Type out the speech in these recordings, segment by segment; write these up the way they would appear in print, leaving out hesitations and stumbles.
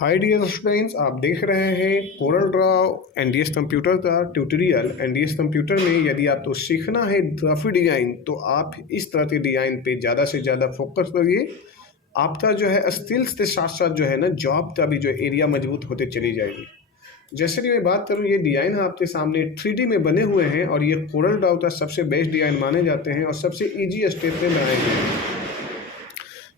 Hi dear students, आप देख रहे हैं कोरल ड्रॉ एनडीएस कंप्यूटर का ट्यूटोरियल। एनडीएस कंप्यूटर में यदि आपको सीखना है ग्राफिक डिजाइन तो आप इस तरह के डिजाइन पे ज़्यादा से ज़्यादा फोकस करिए। आपका जो है स्किल्स के साथ साथ जो है ना जॉब का भी जो एरिया मजबूत होते चली जाएगी। जैसे कि मैं बात करूँ, ये डिजाइन आपके सामने 3D में बने हुए हैं और ये कोरल ड्रॉ का सबसे बेस्ट डिजाइन माने जाते हैं और सबसे ईजी स्टेप में बनाए गए हैं।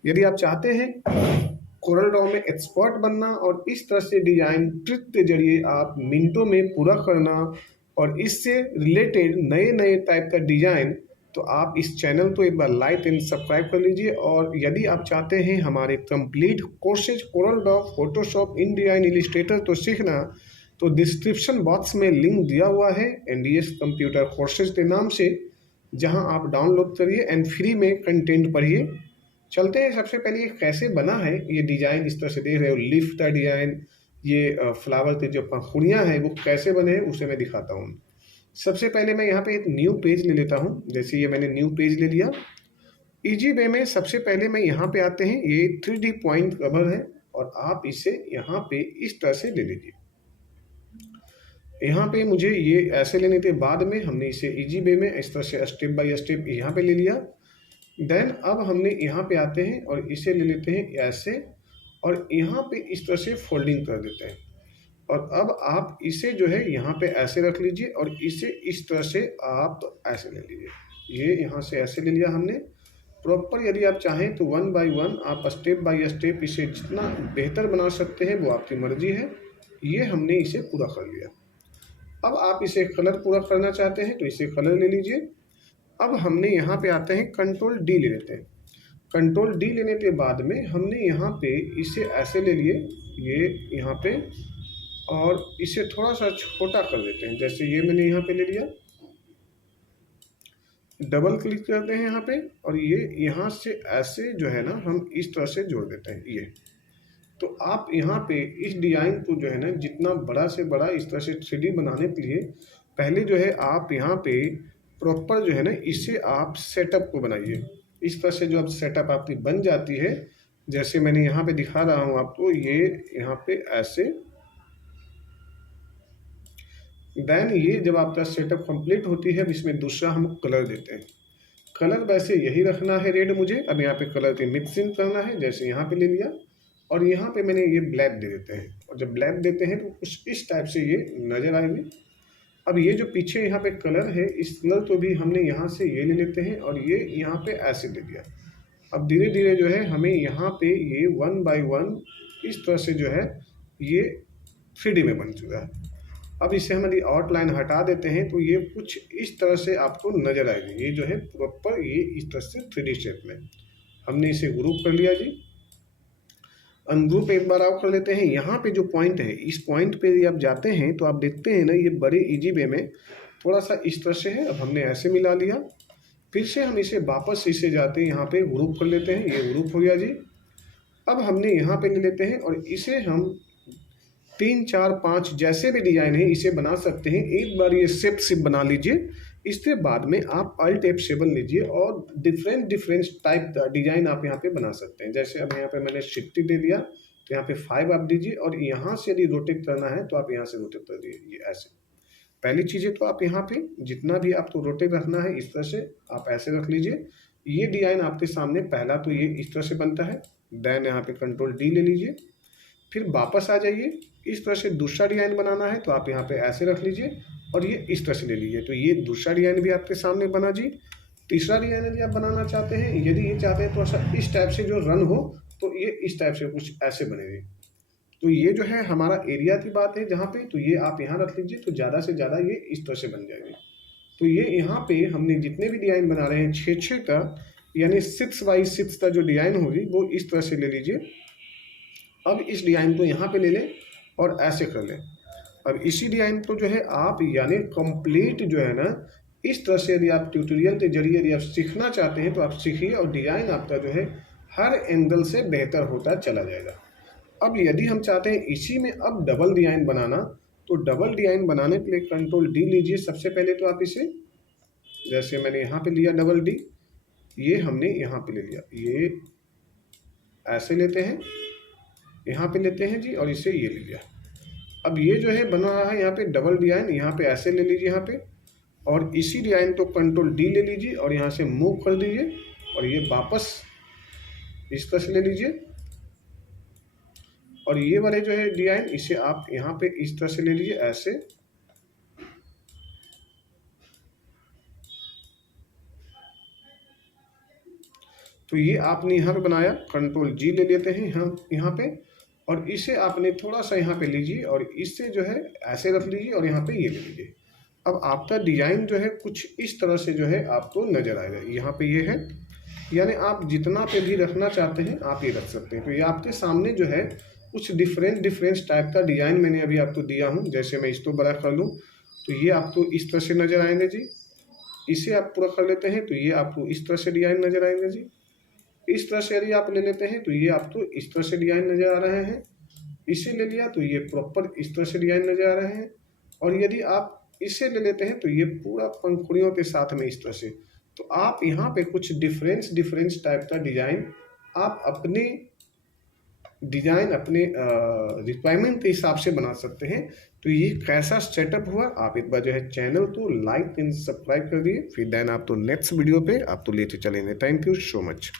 यदि आप चाहते हैं कोरल ड्रॉ में एक्सपर्ट बनना और इस तरह से डिजाइन ट्रिक के जरिए आप मिनटों में पूरा करना और इससे रिलेटेड नए नए टाइप का डिजाइन, तो आप इस चैनल को एक बार लाइक एंड सब्सक्राइब कर लीजिए। और यदि आप चाहते हैं हमारे complete courses Corel Draw, Photoshop, InDesign, Illustrator तो सीखना, तो डिस्क्रिप्शन बॉक्स में लिंक दिया हुआ है एनडीएस कंप्यूटर कोर्सेज के नाम से, जहां आप डाउनलोड करिए एंड फ्री में कंटेंट पढ़िए। चलते हैं, सबसे पहले ये कैसे बना है ये डिजाइन। इस तरह से देख रहे हो लीफ का डिजाइन, ये फ्लावर के जो पंखुड़ियाँ हैं वो कैसे बने हैं उसे मैं दिखाता हूँ। सबसे पहले मैं यहाँ पे एक न्यू पेज ले लेता हूँ। जैसे ये मैंने न्यू पेज ले लिया। इजी वे में सबसे पहले मैं यहाँ पे आते हैं, ये 3D पॉइंट कवर है और आप इसे यहाँ पे इस तरह से ले लीजिए। यहाँ पे मुझे ये ऐसे लेने के बाद में हमने इसे इजी वे में इस तरह से स्टेप बाय स्टेप यहाँ पे ले लिया। देन अब हमने यहाँ पे आते हैं और इसे ले लेते हैं ऐसे और यहाँ पे इस तरह से फोल्डिंग कर देते हैं। और अब आप इसे जो है यहाँ पे ऐसे रख लीजिए और इसे इस तरह से आप ऐसे ले लीजिए। ये यहाँ से ऐसे ले लिया हमने प्रॉपर। यदि आप चाहें तो 1 बाय 1 आप स्टेप बाय स्टेप इसे जितना बेहतर बना सकते हैं वो आपकी मर्जी है। ये हमने इसे पूरा कर लिया। अब आप इसे कलर पूरा करना चाहते हैं तो इसे कलर ले लीजिए। अब हमने यहाँ पे आते हैं, कंट्रोल डी ले लेते हैं। कंट्रोल डी लेने के बाद में हमने यहाँ पे इसे ऐसे ले लिए, ये यहाँ पे, और इसे थोड़ा सा छोटा कर देते हैं। जैसे ये मैंने यहाँ पे ले लिया, डबल क्लिक करते हैं यहाँ पे और ये यहाँ से ऐसे जो है ना हम इस तरह से जोड़ देते हैं। ये तो आप यहाँ पे इस डिजाइन को जो है ना जितना बड़ा से बड़ा इस तरह से 3D बनाने के लिए पहले जो है आप यहाँ पे प्रॉपर जो है ना इसे आप सेटअप को बनाइए। इस तरह से जो अब सेटअप आपकी बन जाती है, जैसे मैंने यहाँ पे दिखा रहा हूँ आपको, ये यहाँ पे ऐसे। देन ये जब आपका सेटअप कंप्लीट होती है, इसमें दूसरा हम कलर देते हैं। कलर वैसे यही रखना है रेड मुझे। अब यहाँ पे कलर की मिक्सिंग करना है, जैसे यहाँ पे ले लिया और यहाँ पे मैंने ये ब्लैक दे देते हैं। और जब ब्लैक देते हैं तो कुछ इस टाइप से ये नजर आएंगे। अब ये जो पीछे यहाँ पे कलर है, इस कलर को भी हमने यहाँ से ये ले लेते हैं और ये यहाँ पे ऐसे दे दिया। अब धीरे धीरे जो है हमें यहाँ पे ये 1 बाय 1 इस तरह से जो है ये 3D में बन चुका है। अब इसे हम यदि आउटलाइन हटा देते हैं तो ये कुछ इस तरह से आपको नजर आएगी। ये जो है प्रॉपर ये इस तरह से 3D शेप में हमने इसे ग्रुप कर लिया जी। अनग्रुप एक बार आप कर लेते हैं। यहाँ पे जो पॉइंट है, इस पॉइंट पे यदि आप जाते हैं तो आप देखते हैं ना ये बड़े इजी वे में थोड़ा सा इस तरह से है। अब हमने ऐसे मिला लिया, फिर से हम इसे वापस इसे जाते हैं यहाँ पे ग्रुप कर लेते हैं। ये ग्रुप हो गया जी। अब हमने यहाँ पे ले लेते हैं और इसे हम 3, 4, 5 जैसे भी डिजाइन है इसे बना सकते हैं। एक बार ये शेप बना लीजिए, इसके बाद में आप अल्ट F7 लीजिए और डिफरेंट डिफरेंट टाइप का डिजाइन आप यहाँ पे बना सकते हैं। जैसे अब यहाँ पे मैंने 60 दे दिया तो यहाँ पे 5 आप दीजिए और यहाँ से यदि रोटेट करना है तो आप यहाँ से रोटेट कर दीजिए। ये ऐसे पहली चीज़ें तो आप यहाँ पे जितना भी आपको रोटेट रखना है इस तरह से आप ऐसे रख लीजिए। ये डिजाइन आपके सामने पहला तो ये इस तरह से बनता है। देन यहाँ पे कंट्रोल डी ले लीजिए, फिर वापस आ जाइए। इस तरह से दूसरा डिजाइन बनाना है तो आप यहाँ पे ऐसे रख लीजिए और ये इस तरह से ले लीजिए। तो ये दूसरा डिजाइन भी आपके सामने बना जी। तीसरा डिजाइन यदि आप बनाना चाहते हैं, यदि ये चाहते हैं तो इस टाइप से जो रन हो तो ये इस टाइप से कुछ ऐसे बनेगी। तो ये जो है हमारा एरिया की बात है जहाँ पे, तो ये आप यहाँ रख लीजिए तो ज़्यादा से ज़्यादा ये इस तरह से बन जाएगी। तो ये यहाँ पे हमने जितने भी डिजाइन बना रहे हैं 6-6 का, यानी 6 बाई 6 का जो डिजाइन होगी वो इस तरह से ले लीजिए। अब इस डिजाइन को यहाँ पे ले लें और ऐसे कर लें। अब इसी डिजाइन को जो है आप यानी कंप्लीट जो है ना इस तरह से यदि आप ट्यूटोरियल के जरिए यदि आप सीखना चाहते हैं तो आप सीखिए और डिजाइन आपका जो है हर एंगल से बेहतर होता चला जाएगा। अब यदि हम चाहते हैं इसी में अब डबल डिजाइन बनाना, तो डबल डिजाइन बनाने के लिए कंट्रोल डी लीजिए। सबसे पहले तो आप इसे, जैसे मैंने यहाँ पे लिया डबल डी, ये हमने यहाँ पे ले लिया, ये ऐसे लेते हैं यहाँ पे लेते हैं जी और इसे ये ले लिया। अब ये जो है बन रहा है यहाँ पे डबल डिजाइन, यहाँ पे ऐसे ले लीजिए यहाँ पे, और इसी डिजाइन को कंट्रोल डी ले लीजिए और यहाँ से मूव कर दीजिए और ये वापस इस तरह से ले लीजिए। और ये वाले जो है डिजाइन इसे आप यहाँ पे इस तरह से ले लीजिए ऐसे। तो ये आपने यहाँ पे बनाया, कंट्रोल जी ले लेते हैं यहाँ पे, और इसे आपने थोड़ा सा यहाँ पे लीजिए और इससे जो है ऐसे रख लीजिए और यहाँ पे ये ले लीजिए। अब आपका डिजाइन जो है कुछ इस तरह से जो है आपको नजर आएगा। यहाँ पे ये है, यानी आप जितना पे भी रखना चाहते हैं आप ये रख सकते हैं। तो ये आपके सामने जो है कुछ डिफरेंट टाइप का डिजाइन मैंने अभी आपको दिया हूँ। जैसे मैं इसको बड़ा कर लूँ तो ये आपको इस तरह से नजर आएंगे जी। इसे आप पूरा कर लेते हैं तो ये आपको इस तरह से डिजाइन नजर आएंगे जी। इस तरह से यदि आप ले लेते हैं तो ये आपको इस तरह से डिजाइन नजर आ रहे हैं। इसे ले लिया तो ये प्रॉपर इस तरह से डिजाइन नजर आ रहे हैं। और यदि आप इसे ले लेते हैं तो ये पूरा पंखुड़ियों के साथ में इस तरह से। तो आप यहाँ पे कुछ डिफरेंस टाइप का डिजाइन आप अपने डिजाइन अपने रिक्वायरमेंट के हिसाब से बना सकते हैं। तो ये कैसा सेटअप हुआ, आप एक बार जो है चैनल को लाइक एंड सब्सक्राइब कर दिए, फिर देन आप तो नेक्स्ट वीडियो पे आप तो लेते चलेंगे। Thank you so much.